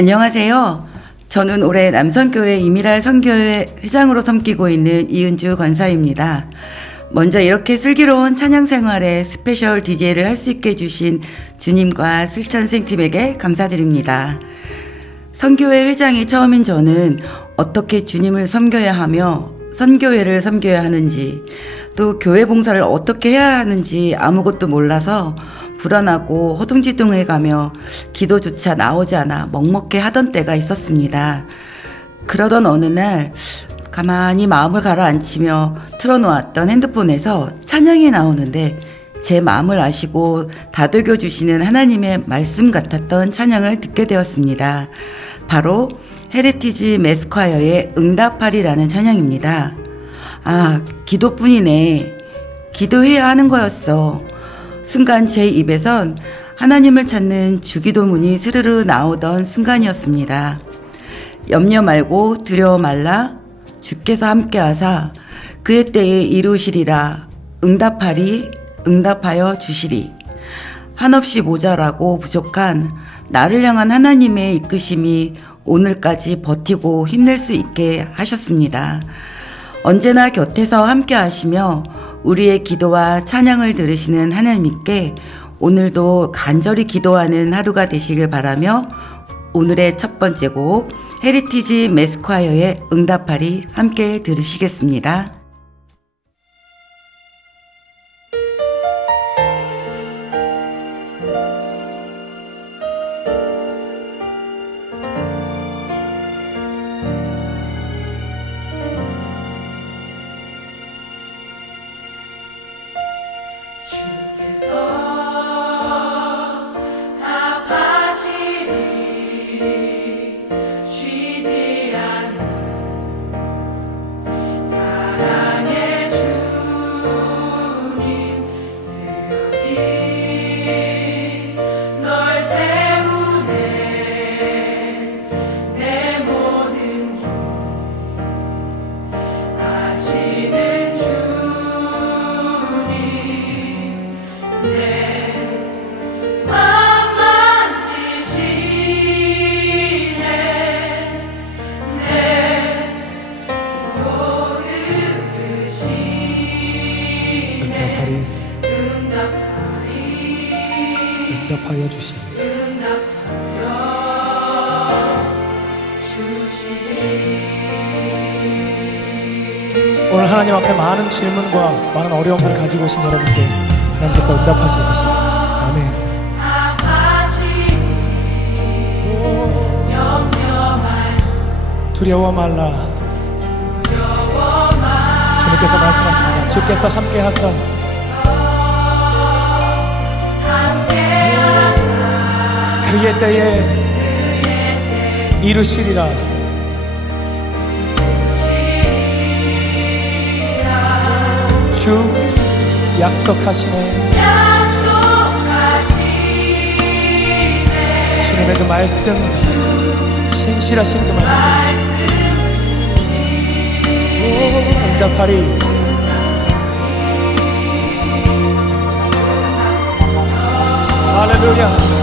안녕하세요. 저는 올해 남선교회 이미랄 선교회 회장으로 섬기고 있는 이은주 권사입니다. 먼저 이렇게 슬기로운 찬양 생활에 스페셜 DJ를 할 수 있게 해주신 주님과 슬찬생 팀에게 감사드립니다. 선교회 회장이 처음인 저는 어떻게 주님을 섬겨야 하며 선교회를 섬겨야 하는지 또 교회 봉사를 어떻게 해야 하는지 아무것도 몰라서 불안하고 허둥지둥해 가며 기도조차 나오지 않아 먹먹게 하던 때가 있었습니다. 그러던 어느 날 가만히 마음을 가라앉히며 틀어놓았던 핸드폰에서 찬양이 나오는데 제 마음을 아시고 다독여 주시는 하나님의 말씀 같았던 찬양을 듣게 되었습니다. 바로 헤리티지 메스콰이어의 응답하리라는 찬양입니다. 아, 기도뿐이네. 기도해야 하는 거였어. 순간 제 입에선 하나님을 찾는 주기도문이 스르르 나오던 순간이었습니다. 염려 말고 두려워 말라 주께서 함께 하사 그의 때에 이루시리라 응답하리 응답하여 주시리 한없이 모자라고 부족한 나를 향한 하나님의 이끄심이 오늘까지 버티고 힘낼 수 있게 하셨습니다. 언제나 곁에서 함께 하시며 우리의 기도와 찬양을 들으시는 하나님께 오늘도 간절히 기도하는 하루가 되시길 바라며 오늘의 첫 번째 곡 헤리티지 메스콰이어의 응답하리 함께 들으시겠습니다. 답 응답하여 주시니. 오늘 하나님 앞에 많은 질문과 많은 어려움들을 가지고 오신 여러분께 하나님께서 응답하실 것입니다. 아멘. 두려워 말라. 주님께서 말씀하십니다. 주께서 함께 하사 그의 때에 이루시리라. 주 약속하시네. 주님의 그 말씀 신실하신 그 말씀. 오, 응답하리. 할렐루야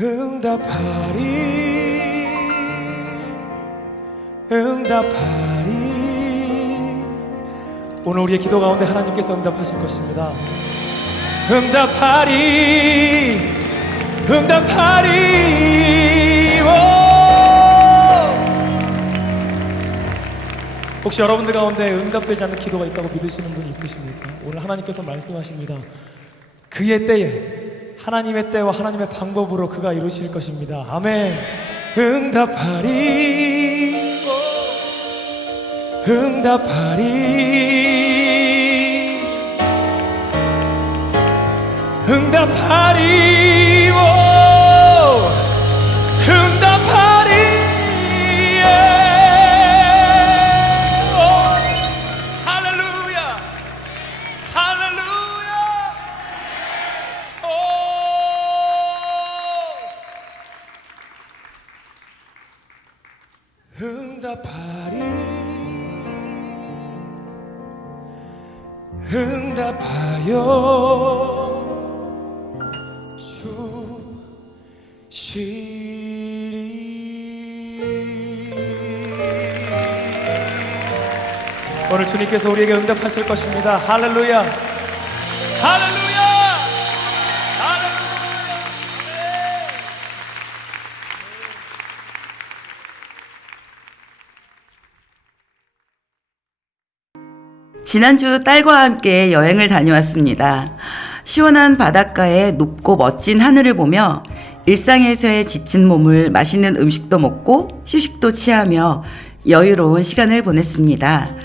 응답하리. 응답하리. 오늘 우리의 기도 가운데 하나님께서 응답하실 것입니다. 응답하리. 응답하리. 오! 혹시 여러분들 가운데 응답되지 않는 기도가 있다고 믿으시는 분 있으십니까? 오늘 하나님께서 말씀하십니다. 그의 때에 하나님의 때와 하나님의 방법으로 그가 이루실 것입니다 아멘 응답하리 오! 응답하리 응답하리 오늘 주님께서 우리에게 응답하실 것입니다 할렐루야 할렐루야 할렐루야 지난주 딸과 함께 여행을 다녀왔습니다. 시원한 바닷가에 높고 멋진 하늘을 보며 일상에서의 지친 몸을 맛있는 음식도 먹고 휴식도 취하며 여유로운 시간을 보냈습니다.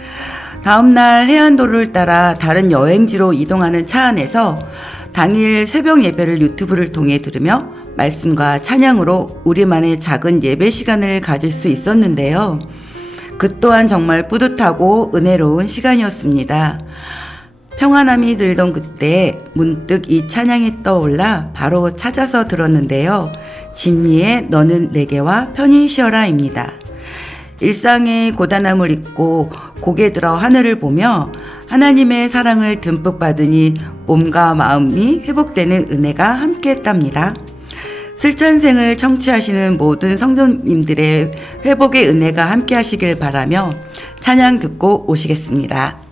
다음날 해안도로를 따라 다른 여행지로 이동하는 차 안에서 당일 새벽 예배를 유튜브를 통해 들으며 말씀과 찬양으로 우리만의 작은 예배 시간을 가질 수 있었는데요. 그 또한 정말 뿌듯하고 은혜로운 시간이었습니다. 평안함이 들던 그때 문득 이 찬양이 떠올라 바로 찾아서 들었는데요. 진미의 너는 내게와 편히 쉬어라입니다. 일상의 고단함을 잊고 고개 들어 하늘을 보며 하나님의 사랑을 듬뿍 받으니 몸과 마음이 회복되는 은혜가 함께했답니다. 슬찬 생을 청취하시는 모든 성도님들의 회복의 은혜가 함께 하시길 바라며 찬양 듣고 오시겠습니다.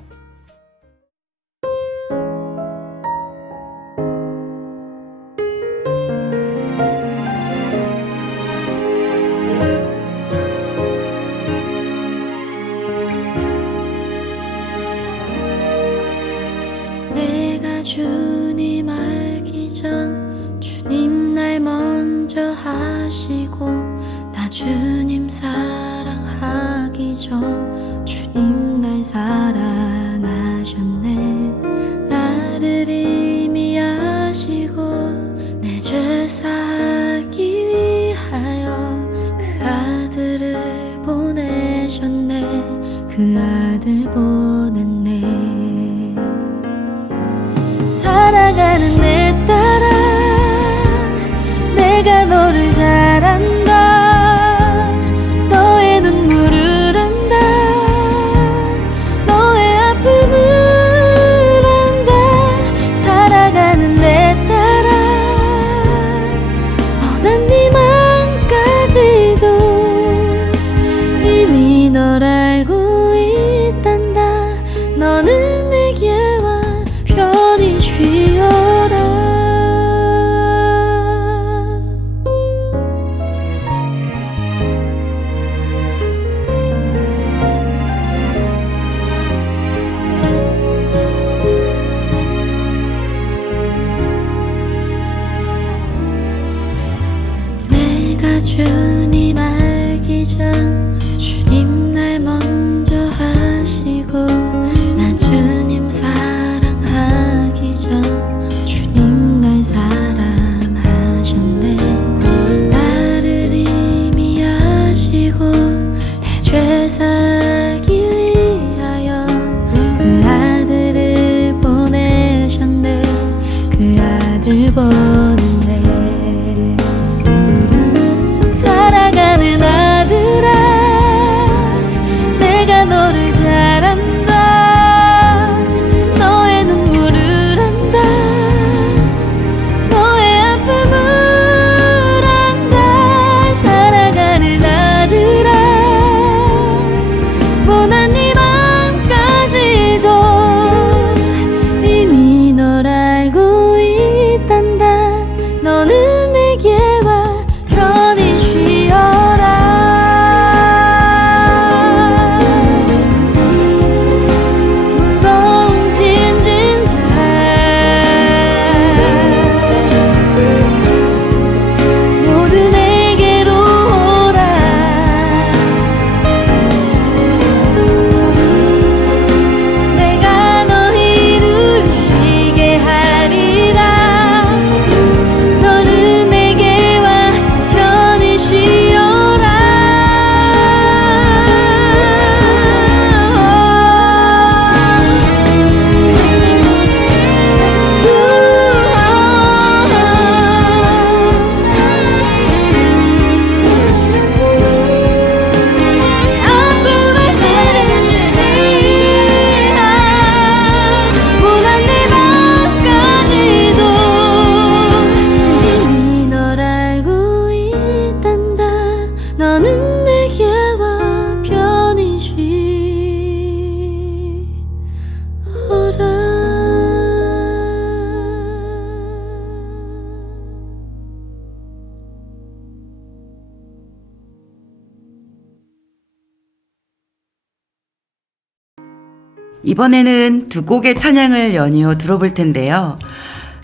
이번에는 두 곡의 찬양을 연이어 들어볼 텐데요.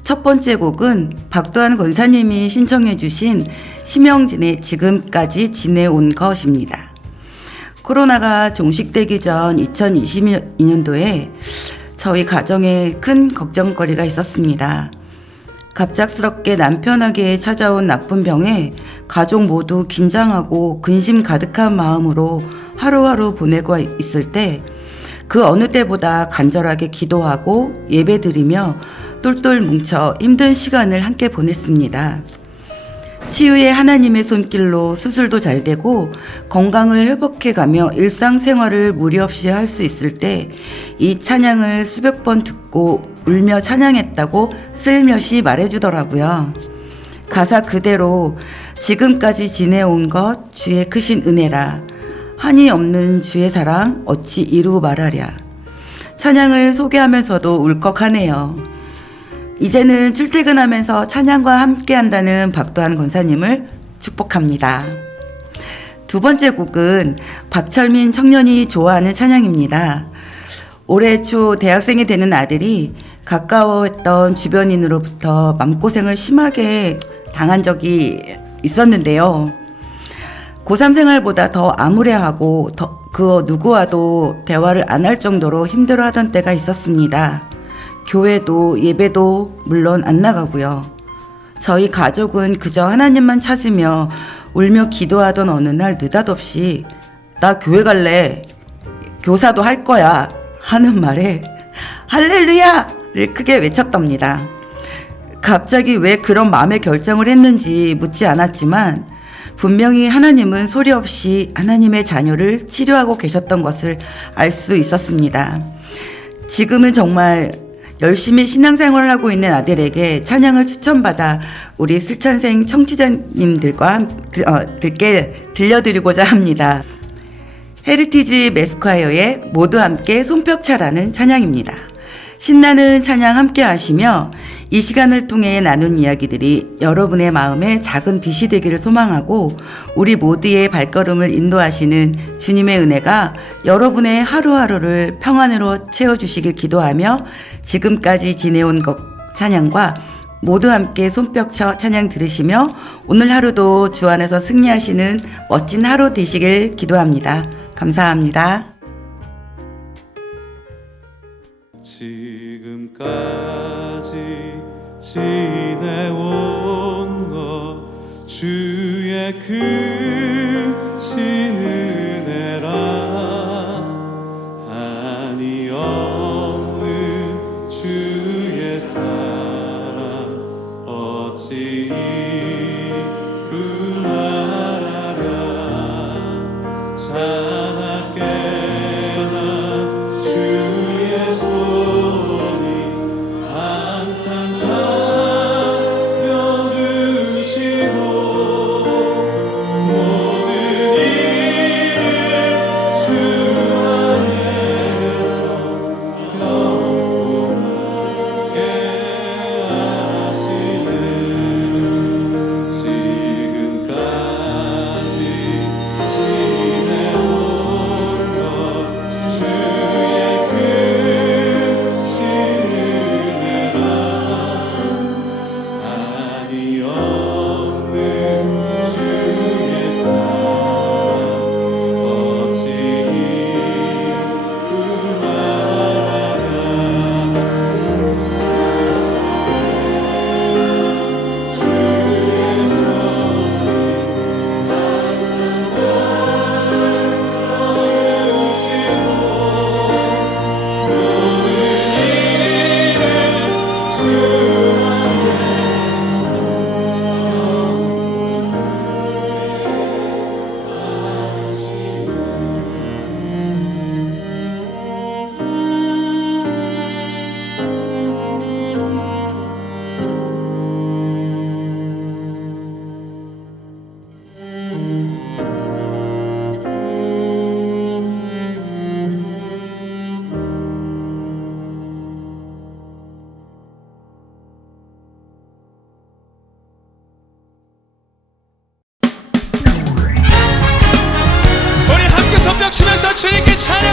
첫 번째 곡은 박도환 권사님이 신청해주신 심영진의 지금까지 지내온 것입니다. 코로나가 종식되기 전 2022년도에 저희 가정에 큰 걱정거리가 있었습니다. 갑작스럽게 남편에게 찾아온 나쁜 병에 가족 모두 긴장하고 근심 가득한 마음으로 하루하루 보내고 있을 때 그 어느 때보다 간절하게 기도하고 예배드리며 똘똘 뭉쳐 힘든 시간을 함께 보냈습니다. 치유의 하나님의 손길로 수술도 잘 되고 건강을 회복해가며 일상생활을 무리 없이 할 수 있을 때 이 찬양을 수백 번 듣고 울며 찬양했다고 슬며시 말해주더라고요. 가사 그대로 지금까지 지내온 것 주의 크신 은혜라 한이 없는 주의 사랑 어찌 이루 말하랴 찬양을 소개하면서도 울컥하네요. 이제는 출퇴근하면서 찬양과 함께 한다는 박도환 권사님을 축복합니다. 두 번째 곡은 박철민 청년이 좋아하는 찬양입니다. 올해 초 대학생이 되는 아들이 가까워했던 주변인으로부터 맘고생을 심하게 당한 적이 있었는데요. 고3 생활보다 더 암울해하고 더, 그 누구와도 대화를 안 할 정도로 힘들어 하던 때가 있었습니다. 교회도 예배도 물론 안 나가고요. 저희 가족은 그저 하나님만 찾으며 울며 기도하던 어느 날 느닷없이 나 교회 갈래. 교사도 할 거야. 하는 말에 할렐루야를 크게 외쳤답니다. 갑자기 왜 그런 마음의 결정을 했는지 묻지 않았지만 분명히 하나님은 소리 없이 하나님의 자녀를 치료하고 계셨던 것을 알 수 있었습니다. 지금은 정말 열심히 신앙생활을 하고 있는 아들에게 찬양을 추천받아 우리 슬찬생 청취자님들과 함- 어, 들게 들려드리고자 합니다. 헤리티지 메스콰이어의 모두 함께 손뼉차라는 찬양입니다. 신나는 찬양 함께 하시며 이 시간을 통해 나눈 이야기들이 여러분의 마음에 작은 빛이 되기를 소망하고 우리 모두의 발걸음을 인도하시는 주님의 은혜가 여러분의 하루하루를 평안으로 채워주시길 기도하며 지금까지 지내온 것 찬양과 모두 함께 손뼉쳐 찬양 들으시며 오늘 하루도 주 안에서 승리하시는 멋진 하루 되시길 기도합니다. 감사합니다. 지금까지 지내온 것 주의 크신 은 주님께 찬양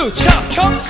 수쳐 come